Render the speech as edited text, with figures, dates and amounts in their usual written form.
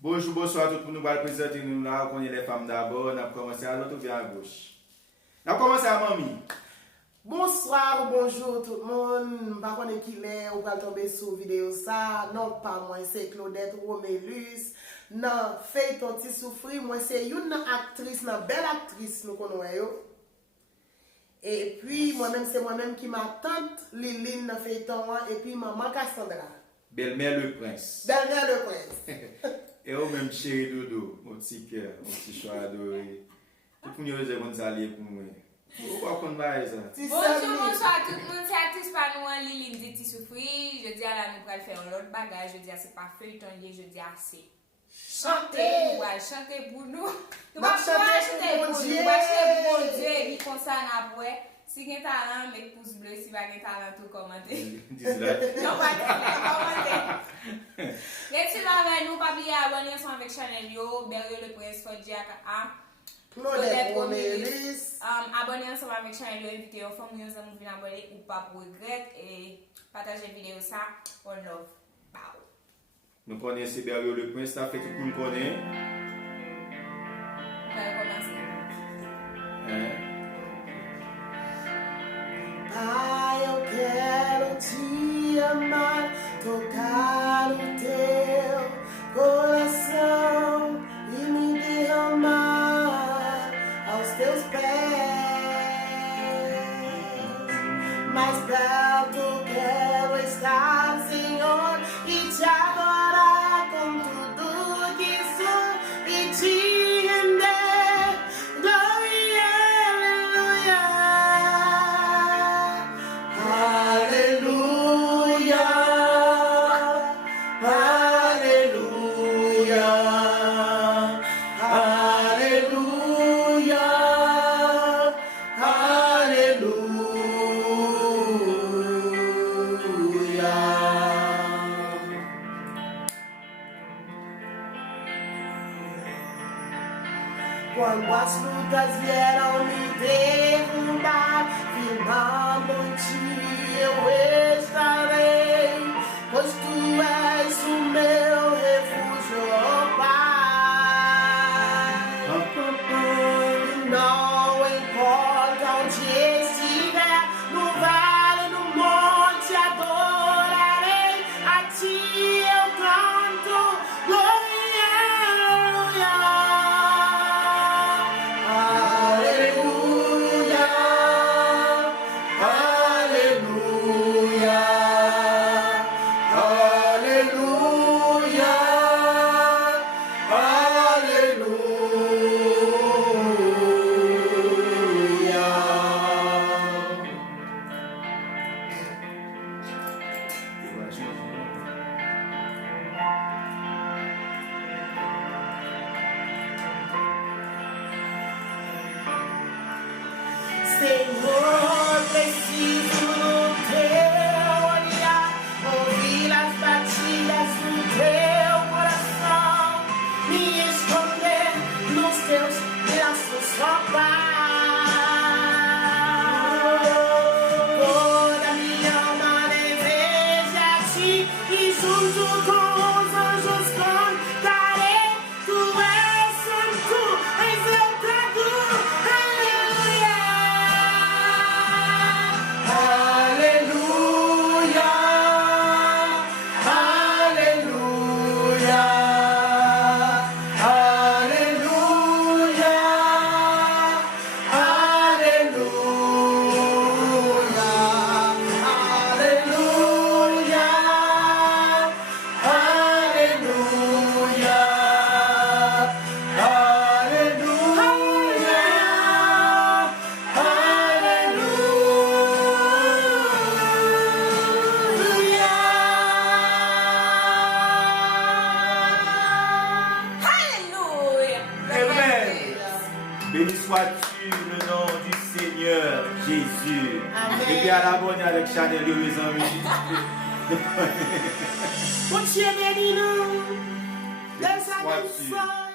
Bonjour, bonsoir tout le monde. Nous allons présenter nous là, on connaît les femmes d'abord. On a commencé à l'autre vient à gauche. On a commencé à Manmi. Bonsoir ou bonjour tout le monde. Par contre, qui est, on va tomber sur vidéo ça. Non, pas moi, c'est Claudette Romelus. Non, fait ton petit soufri. Moi, c'est une actrice, une belle actrice, nous connaissons. Et puis, moi-même, c'est moi-même qui ma tante Liline dans fait ton et puis maman Cassandra. Belle-mère le prince. Belle-mère le prince. Et au même chéri Dodo, mon petit cœur, mon petit choix adoré. Tout le monde est venu s'allier pour moi. Pourquoi qu'on va ça? Bonjour, bonsoir tout le monde. C'est actrice par nous en Lili dit soufri. Je dis à la nous pour faire un autre bagage. Je dis à c'est pas feuilleton, je dis assez. Chanter, nous allons chanter pour nous. Nous allons chanter pour Dieu. Nous allons chanter pour Dieu. Il concerne après. Si vous avez un talent, mettez pouce bleu. Si vous avez un talent, tout commentez. Non, pas commentez. Merci avec nous. Pas oublier abonner ensemble avec Chanel Yo. Berrier le prince Fodjak à Claudette Romelus. Abonnez ensemble avec Chanel Yo. Invitez aux femmes, vous allez vous abonner ou pas pour regret. Et partagez la vidéo ça. On love. Bye. Nous connaissons Berrier le prince, ça fait tout le monde connaît. On va commencer. Pai, eu quero te amar, tocar o teu coração e me derramar aos teus pés. Mais perto quero estar, Senhor, e te adorar com tudo que sou e te render. Glória, aleluia. Aleluia, aleluia, aleluia, aleluia. Quando as lutas vieram me derrubar, firmado em ti eu estarei, pois tu és o meu refúgio, ó Pai. Não importa onde estiver, no vale, no monte, adorarei, a ti eu canto, glória, aleluia. Senhor, preciso do teu olhar, ouvir as batidas do teu coração, me esconder nos teus braços, ó Pai. Toda minha alma deseja a ti e junto com os anjos cantarei, tu és santo, exaltado. Béni sois-tu le nom du Seigneur Jésus. Amen. Et puis à l'abonner avec Chanel, mes amis. Bon Dieu bénis nous. Béni sois-tu.